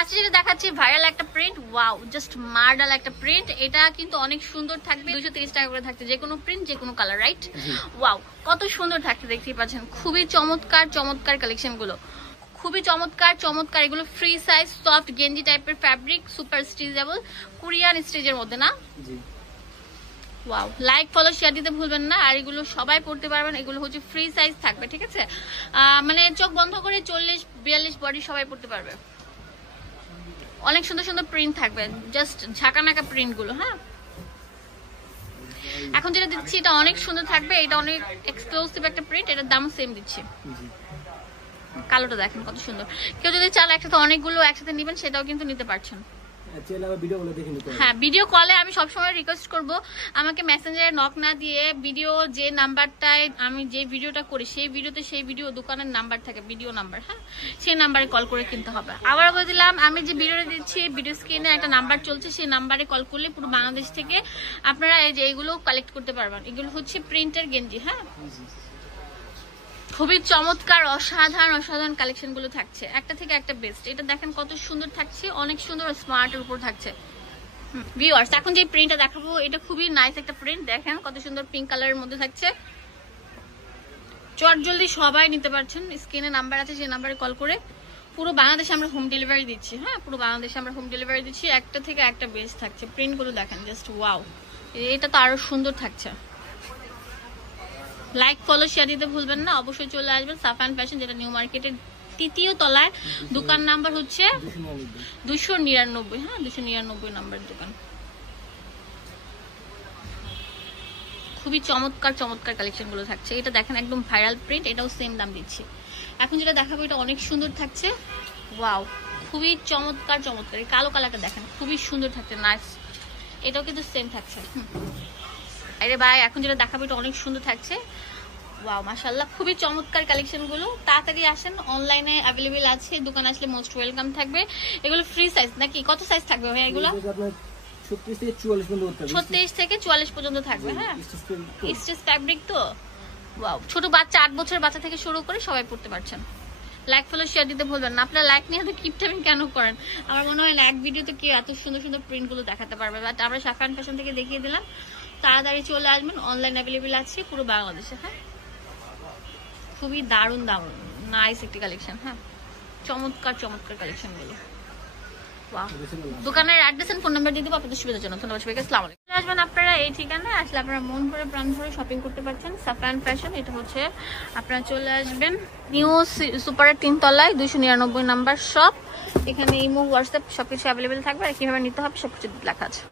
ফার্স্টে যেটা দেখাচ্ছি ভাইরাল একটা প্রিন্ট, ওয়াও জাস্ট মার্ডাল একটা প্রিন্ট। এটা কিন্তু অনেক সুন্দর থাকবে, 230 টাকা করে থাকছে, যে কোনো প্রিন্ট যে কোনো কালার, রাইট? ওয়াও কত সুন্দর থাকছে দেখতেই পাচ্ছেন, খুবই চমৎকার চমৎকার কালেকশন গুলো, খুবই চমৎকার চমৎকার। এগুলো ফ্রি সাইজ সফট গেঞ্জি টাইপের ফ্যাব্রিক, সুপার স্টিচেবল, কোরিয়ান স্টিচের মধ্যে না? ওয়াও, লাইক ফলো শেয়ার দিতে ভুলবেন না। আর এগুলো সবাই পড়তে পারবেন, এগুলো হচ্ছে ফ্রি সাইজ থাকবে, ঠিক আছে? মানে চোখ বন্ধ করে 40-42 বডি সবাই পড়তে পারবে। অনেক সুন্দর সুন্দর প্রিন্ট থাকবে, জাস্ট ঝাঁকানাকা প্রিন্ট গুলো। হ্যাঁ, এখন যেটা দিচ্ছি এটা অনেক সুন্দর থাকবে, এটা অনেক এক্সক্লুসিভ একটা প্রিন্ট, এটার দাম সেম দিচ্ছি। কালোটা দেখেন কত সুন্দর। কেউ যদি চান একসাথে অনেকগুলো একসাথে নেবেন সেটাও কিন্তু নিতে পারছেন। হ্যাঁ, ভিডিও কলে আমি সবসময় রিকোয়েস্ট করব আমাকে মেসেঞ্জারে নক না দিয়ে ভিডিও যে নাম্বারটায় আমি যে ভিডিওটা করি সেই ভিডিওতে সেই ভিডিও দোকানের নাম্বার থাকে, ভিডিও নাম্বার, হ্যাঁ সেই নাম্বারে কল করে কিনতে হবে। আবার বলে দিলাম, আমি যে ভিডিওটা দিচ্ছি ভিডিও স্ক্রিনে একটা নাম্বার চলছে, সেই নাম্বারে কল করলে পুরো বাংলাদেশ থেকে আপনারা এই যে এইগুলো কালেক্ট করতে পারবেন। এগুলো হচ্ছে প্রিন্টের গেঞ্জি। হ্যাঁ, খুবই চমৎকার অসাধারণ অসাধারণ কালেকশন গুলো থাকছে, একটা থেকে একটা বেস্ট। এটা দেখেন কত সুন্দর থাকছে, অনেক সুন্দর স্মার্ট এর উপর থাকছে। ভিউয়ার্স, এখন যে প্রিন্টটা দেখাবো এটা খুবই নাইস একটা প্রিন্ট, দেখেন কত সুন্দর পিঙ্ক কালারের মধ্যে থাকছে। চটজলদি সবাই নিতে পারছেন, স্ক্রিনে নাম্বার আছে সেই নাম্বারে কল করে। পুরো বাংলাদেশে আমরা হোম ডেলিভারি দিচ্ছি। হ্যাঁ, পুরো বাংলাদেশে আমরা হোম ডেলিভারি দিচ্ছি, একটা থেকে একটা বেস্ট থাকছে। প্রিন্ট গুলো দেখেন জাস্ট ওয়াও, এটা তো আরো সুন্দর থাকছে। লাইক ফলো শেয়ার দিতে ভুলবেন না, অবশ্যই চলে আসবেন সাফান ফ্যাশন, যেটা নিউ মার্কেটের 3য় তলায়, দোকান নাম্বার হচ্ছে 299। হ্যাঁ, 299 নাম্বার দোকান। খুবই চমৎকার চমৎকার কালেকশন গুলো থাকছে। এটা দেখেন একদম ভাইরাল প্রিন্ট, এটাও সেম দাম দিচ্ছি। এখন যেটা দেখাবো এটা অনেক সুন্দর থাকছে, ওয়াও খুবই চমৎকার চমৎকার। এই কালো কালারটা দেখেন খুবই সুন্দর থাকছে, নাইস। এটাও কিন্তু সেম থাকছে। আরে ভাই, এখন যেটা দেখাবো এটা অনেক সুন্দর থাকছে, ওয়াও মাশাআল্লাহ, খুবই চমৎকার কালেকশন গুলো। তাড়াতাড়ি আসেন, অনলাইনে অ্যাভেলেবেল আছে, দোকানে আসলে মোস্ট ওয়েলকাম থাকবে। এগুলো ফ্রি সাইজ নাকি? কত সাইজ থাকবে ভাই এগুলো? 36 থেকে 44 পর্যন্ত থাকবে। হ্যাঁ, স্টিচ ফ্যাব্রিক তো, ওয়াও। ছোট বাচ্চা 8 বছরের বাচ্চা থেকে শুরু করে সবাই পড়তে পারছেন। লাইক ফলো শেয়ার দিতে ভুলবেন না। আপনারা লাইক নিয়ে তো কিপটামিং কেন করেন? আমার মনে হয় এক ভিডিওতে কি এত সুন্দর সুন্দর প্রিন্ট গুলো দেখাতে পারবে, বাট আমরা সাফান ফ্যাশন থেকে দেখিয়ে দিলাম। তাড়াতাড়ি চলে আসবেন, অনলাইন অ্যাভেলেবেল আছে পুরো বাংলাদেশে। হ্যাঁ, খুবই দারুণ দারুণ নাইস একটি কালেকশন। হ্যাঁ, চমৎকার চমৎকার কালেকশন গুলো। দোকানের অ্যাড্রেস এন্ড ফোন নাম্বার দিয়ে দেবো আপনাদের সুবিধার জন্য। ধন্যবাদ সবাইকে, আসসালামু আলাইকুম। আসবেন আপনারা এই ঠিকানায়, আসলে আপনারা মন ভরে প্রাণ ভরে শপিং করতে পারছেন। সাফান ফ্যাশন, এটা হচ্ছে আপনারা চলে আসবেন নিউ সুপারের 3 তলায় 299 নাম্বার শপ। এখানে ইমো হোয়াটসঅ্যাপ সবকিছু অ্যাভেলেবেল থাকবে, আর কিভাবে নিতে হবে সবকিছু লেখা আছে।